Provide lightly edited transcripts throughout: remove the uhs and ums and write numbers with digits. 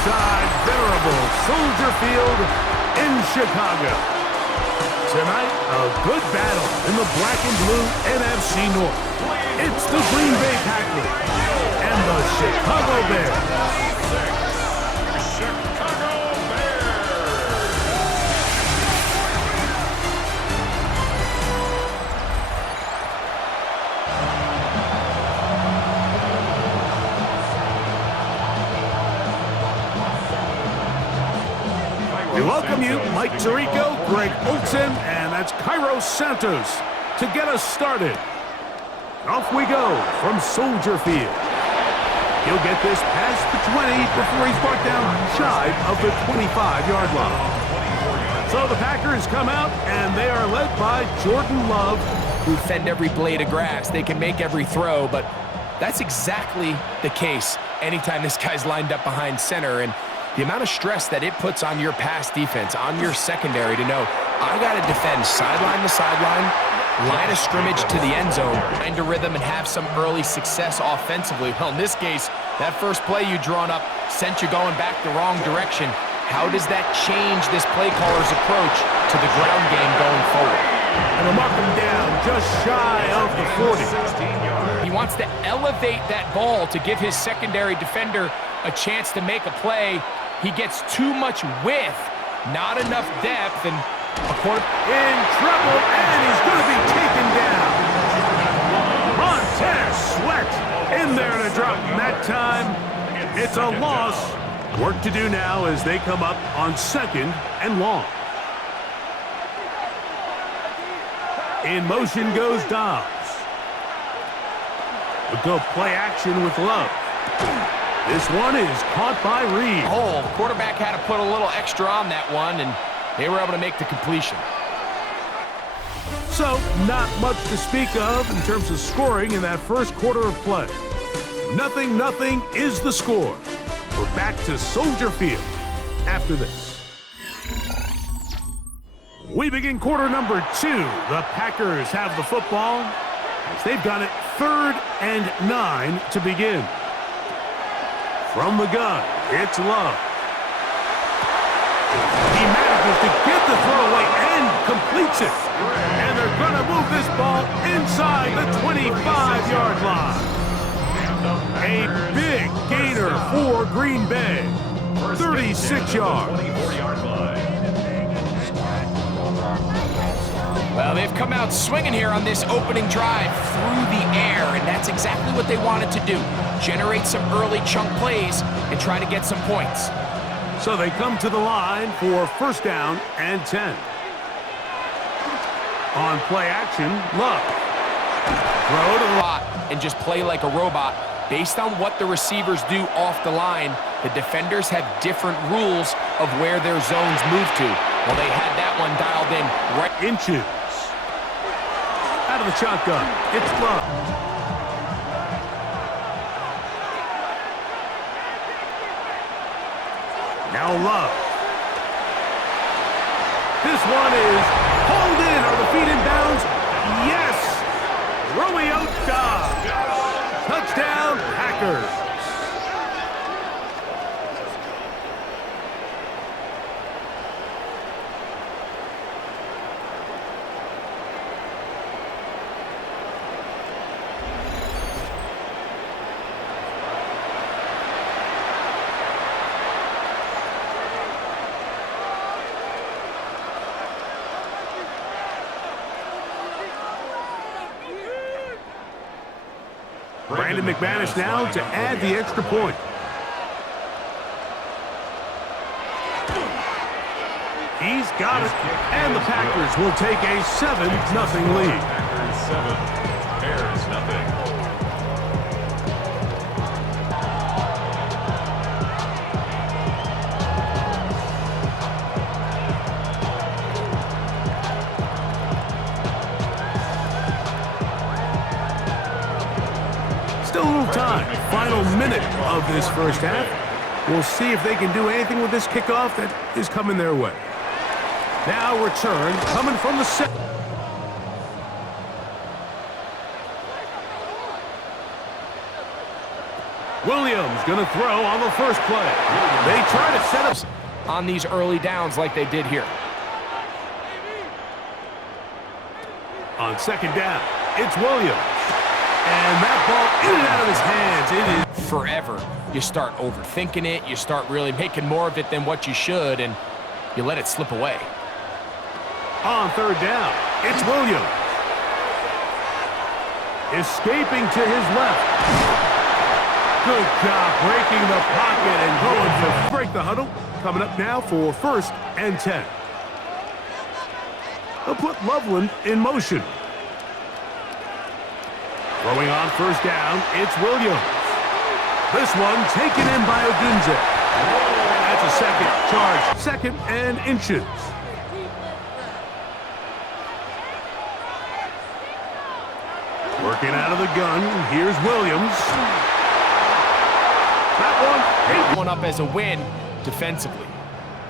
inside venerable Soldier Field in Chicago. Tonight, a good battle in the black and blue NFC North. It's the Green Bay Packers and the Chicago Bears. We welcome you, Mike Tirico, Greg Olson, and that's Cairo Santos to get us started. Off we go from Soldier Field. He'll get this past the 20 before he's brought down shy of the 25-yard line. So the Packers come out, and they are led by Jordan Love. Who fend every blade of grass. They can make every throw, but that's exactly the case anytime this guy's lined up behind center. And the amount of stress that it puts on your pass defense, on your secondary to know, I got to defend sideline to sideline, line of scrimmage to the end zone, find a rhythm and have some early success offensively. Well, in this case, that first play you drawn up sent you going back the wrong direction. How does that change this play caller's approach to the ground game going forward? And they'll mark him down just shy of the 40. He wants to elevate that ball to give his secondary defender a chance to make a play. He gets too much width, not enough depth, and a quarter in trouble, and he's going to be taken down. Montez Sweat in there to drop him that time. It's a loss. Work to do now as they come up on 2nd and long. In motion goes Dobbs. We'll go play action with Love. This one is caught by Reed. Oh, the quarterback had to put a little extra on that one, and they were able to make the completion. So, not much to speak of in terms of scoring in that first quarter of play. 0-0 is the score. We're back to Soldier Field after this. We begin quarter number 2. The Packers have the football as they've got it 3rd and 9 to begin. From the gun, it's Love. He manages to get the throw away and completes it. And they're going to move this ball inside the 25-yard line. A big gainer for Green Bay. 36 yards. Well, they've come out swinging here on this opening drive through the air, and that's exactly what they wanted to do. Generate some early chunk plays and try to get some points. So they come to the line for 1st down and 10. On play action, Love. Throw to the lot and just play like a robot. Based on what the receivers do off the line, the defenders have different rules of where their zones move to. Well, they had that one dialed in right. Inches. Out of the shotgun, it's Love. Now Love. This one is hauled in. Are the feet in bounds? Yes! Romeo Dobbs. Touchdown, Packers. Brandon McManus now to add the extra point. He's got it, and the Packers will take a 7-0 lead. Packers 7, Bears nothing. Still a little time. Final minute of this first half. We'll see if they can do anything with this kickoff that is coming their way. Now return coming from the set. Williams going to throw on the first play. They try to set up on these early downs like they did here. On second down, it's Williams. And that ball in and out of his hands. It is Forever, you start overthinking it. You start really making more of it than what you should, and you let it slip away. on third down. It's Williams. Escaping to his left. Good job breaking the pocket and going to break the huddle. Coming up now for 1st and 10. They'll put Loveland in motion. Throwing on 1st down, it's Williams. This one taken in by Odunze. That's a second charge, 2nd and inches. Working out of the gun, here's Williams. That One up as a win defensively.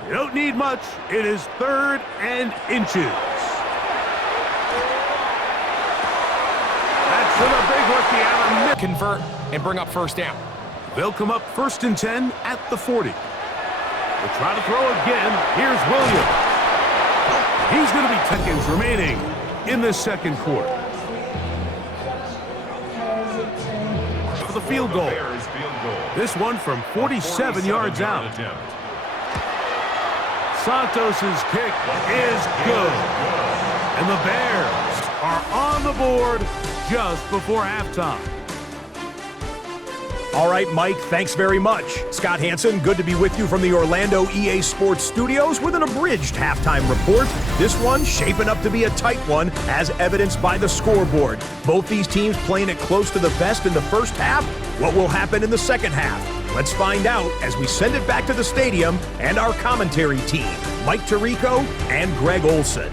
you don't need much. It is 3rd and inches. That's to the big rookie out of Convert and bring up 1st down. They'll come up 1st and 10 at the 40. They'll try to throw again. Here's Williams. He's going to be seconds remaining in the 2nd quarter. For the field goal. This one from 47 yards out. Santos' kick is good. And the Bears are on the board just before halftime. All right, Mike, thanks very much. Scott Hansen, good to be with you from the Orlando EA Sports Studios with an abridged halftime report. This one shaping up to be a tight one, as evidenced by the scoreboard. Both these teams playing it close to the vest in the first half. What will happen in the second half? Let's find out as we send it back to the stadium and our commentary team, Mike Tirico and Greg Olson.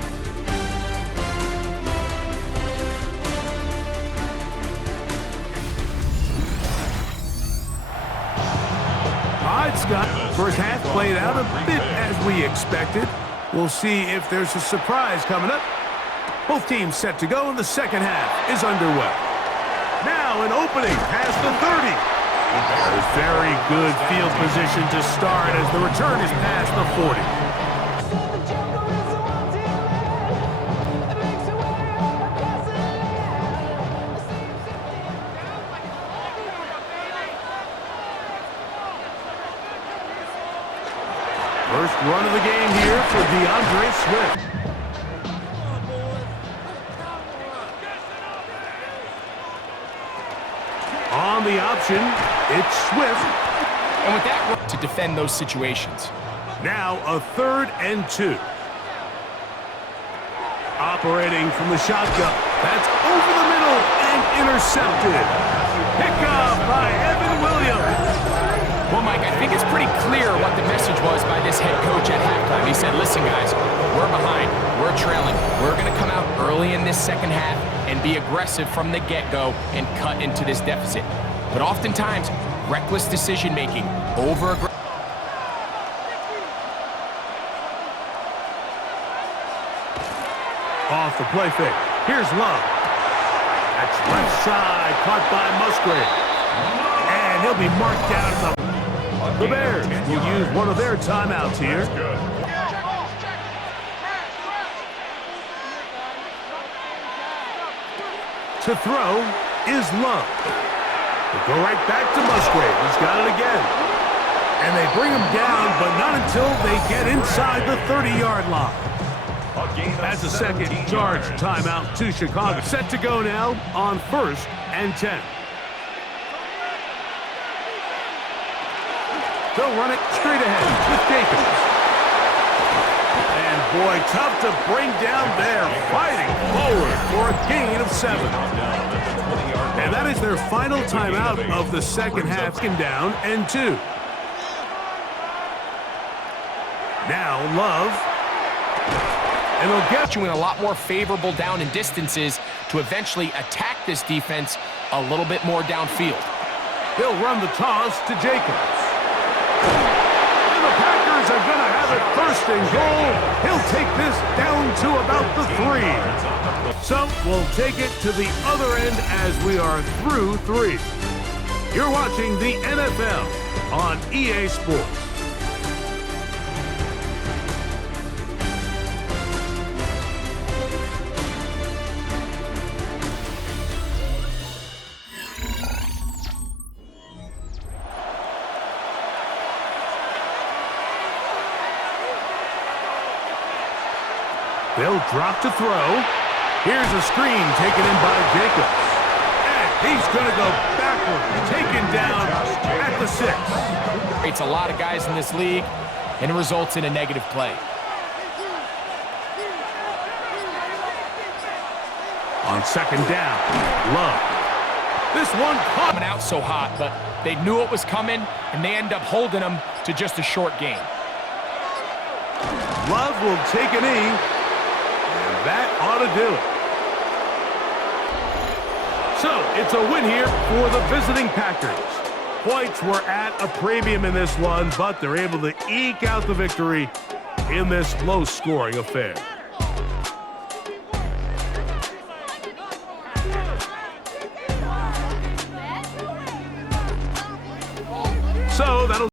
Scott, first half played out a bit as we expected. We'll see if there's a surprise coming up. Both teams set to go, and the second half is underway. Now an opening past the 30. A very good field position to start as the return is past the 40. First run of the game here for DeAndre Swift. On the option, it's Swift. And with that, to defend those situations. Now a 3rd and 2. Operating from the shotgun. That's over the middle and intercepted. Pick up by Evan Williams. Well, Mike, I think it's pretty clear what the message was by this head coach at halftime. He said, listen, guys, we're behind. We're trailing. We're going to come out early in this second half and be aggressive from the get-go and cut into this deficit. But oftentimes, reckless decision-making, over-aggressive. Off the play fake. Here's Love. That's left side, caught by Musgrave. And he'll be marked down at the Bears will use one of their timeouts here. To throw is Love. They go right back to Musgrave. He's got it again. And they bring him down, but not until they get inside the 30-yard line. That's a second charge timeout to Chicago. Set to go now on 1st and 10. They'll run it straight ahead with Jacobs. And boy, tough to bring down there. Fighting forward for a gain of 7. And that is their final timeout of the second half. Down and 2. Now Love. And they'll get you in a lot more favorable down and distances to eventually attack this defense a little bit more downfield. He'll run the toss to Jacobs. And the Packers are going to have it 1st and goal. He'll take this down to about the 3. So we'll take it to the other end as we are through 3. You're watching the NFL on EA Sports. They'll drop to throw. Here's a screen taken in by Jacobs. And he's going to go backwards, taken down at the 6. It's a lot of guys in this league, and it results in a negative play. On second down, Love. This one Coming out so hot, but they knew it was coming, and they end up holding them to just a short game. Love will take a knee, and that ought to do it. So, it's a win here for the visiting Packers. Points were at a premium in this one, but they're able to eke out the victory in this low-scoring affair. So, that'll